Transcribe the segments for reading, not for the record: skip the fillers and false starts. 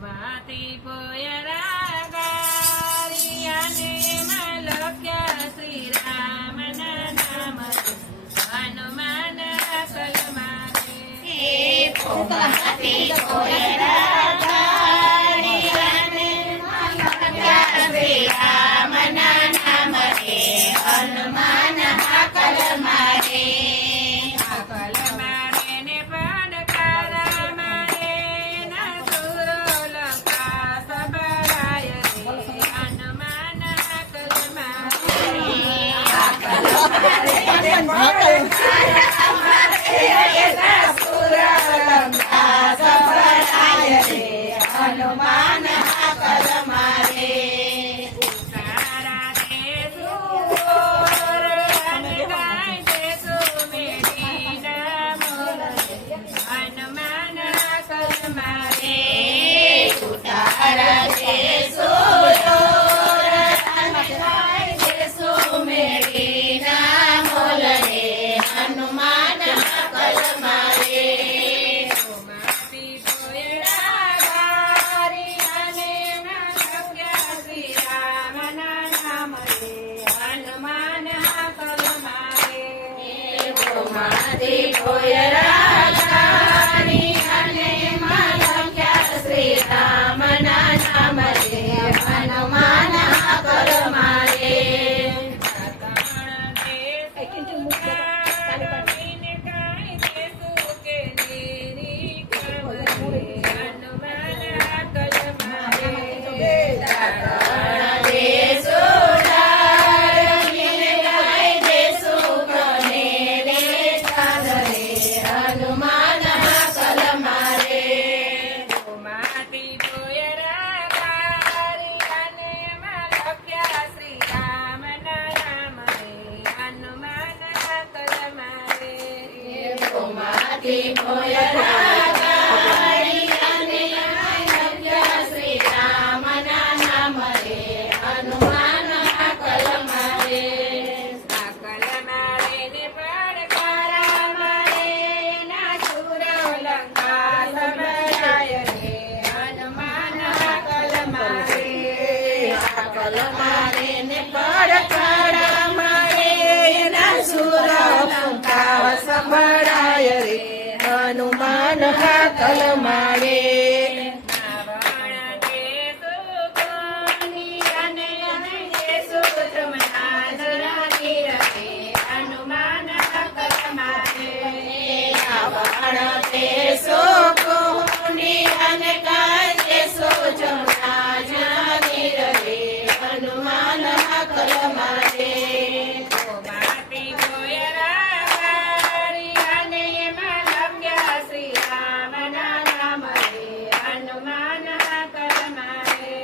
માતી પોયરા ગારિયાને મલક્યા શ્રી રામના નામ હનુમાન અકલ મારે માતી પોયરા ગારિયાને મલક્યા શ્રી રામના નામ રે હનુમાન અકલ મારે અકલ મારે ને પડકાર મારે ના સુરો લંકા સબરાય રે હનુમાન અકલ મારે હનુમાન અકલ મારે તારા દેસુર અને ગાય દેસુ મેરી નામ હનુમાન અકલ મારે તારા દેશો દેશો મેરી ના મોલ રે હનુમાન અકલ મારે માતી પોયરા ગારિયાને મલક્યા શ્રી રામના નામ રે હનુમાન અકલ મારે માતી પોયરા ગારી અને મલક્યા શ્રી રામના નામ રે હનુમાન અકલ મારે દેશો ડાળીને ગાય દેશો કને રે ચાંદ રે હનુમાન અકલ મારે માતી પોયરા ગારિયાને મલક્યા શ્રી રામના નામ રે હનુમાન અકલ મારે માતી પોયરા ગારી અને મલક્યા શ્રી રામના નામ રે હનુમાન અકલ મારે અકલ મારે ને પડકાર મારે ના સુર લંકા સબરાય રે હનુમાન અકલ મારે અકલ મારે ને પડકાર મારે ના સુર લંકા સંભળાય રે હનુમાન અકલ મારે રાવણ દેશો કોની અને દેશો જમના ધરાની રે હનુમાન અકલ મારે રાવણ દેશો કોની અને દેશો જમના જાની રે હનુમાન અકલ મારે માતી પોયરા ગારિયાને મલક્યા શ્રી રામના નામ રે હનુમાન અકલ મારે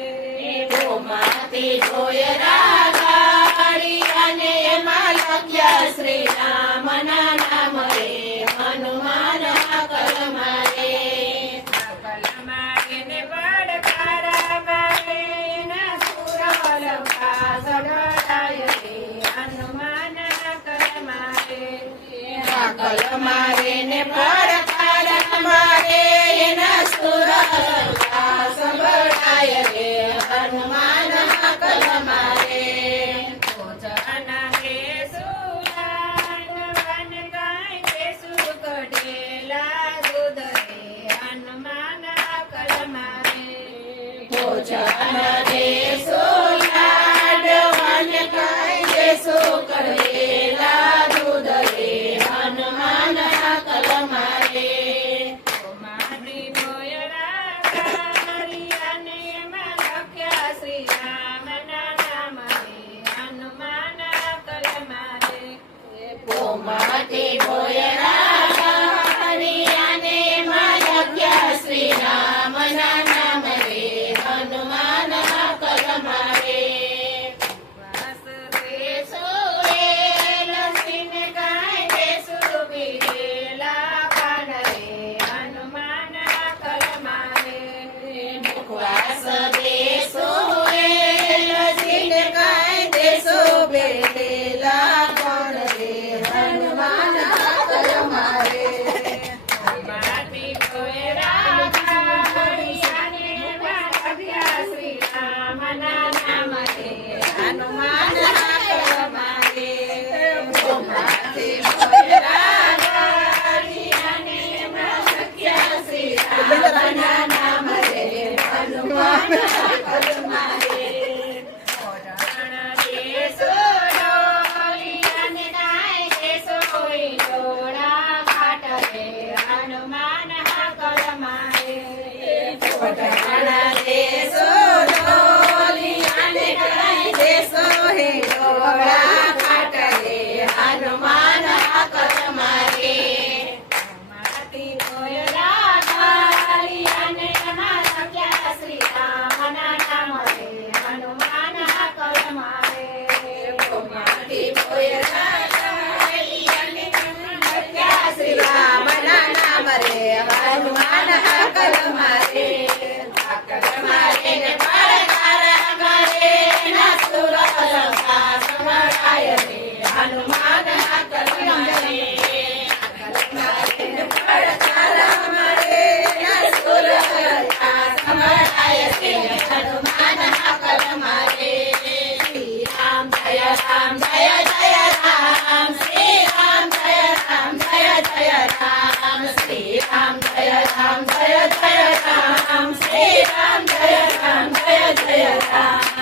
માતી જોયરા ગાડી અને એમાં લખ્યા શ્રી રામના નામ રે હનુમાન અકલ મારે અકલ મારે ને પડકાર મારે ના સુર લંકા સબરાય રે હનુમાન અકલ મારે અકલ મારે ને પડકાર મારે એના સુર લંકા સંભળાય રે હનુમાન અકલ મારે ભોજન દેસુ લાડવાન ગાય દેસુ કઢેલા દૂધ રે હનુમાન અકલ મારે ભોજન દેશો લાડવાન ગાય દેશો કરેલા દૂધ રે હનુમાન અકલ મારે માતી પોયરા ગારિયાને મલક્યા શ્રી રામના નામ રે હનુમાન અકલ મારે માટી ભોયરા ગારી અને મલક્યા શ્રી રામના નામ રે હનુમાન અકલ મારે વાસ દેશો રે લસીને ગાય દેશો બીરેલા પાન રે હનુમાન અકલ મારે મુખવાસ દેશો રે લસીને ગાય દેશો બેલેલા કોણ રે હનુમાન જય રામ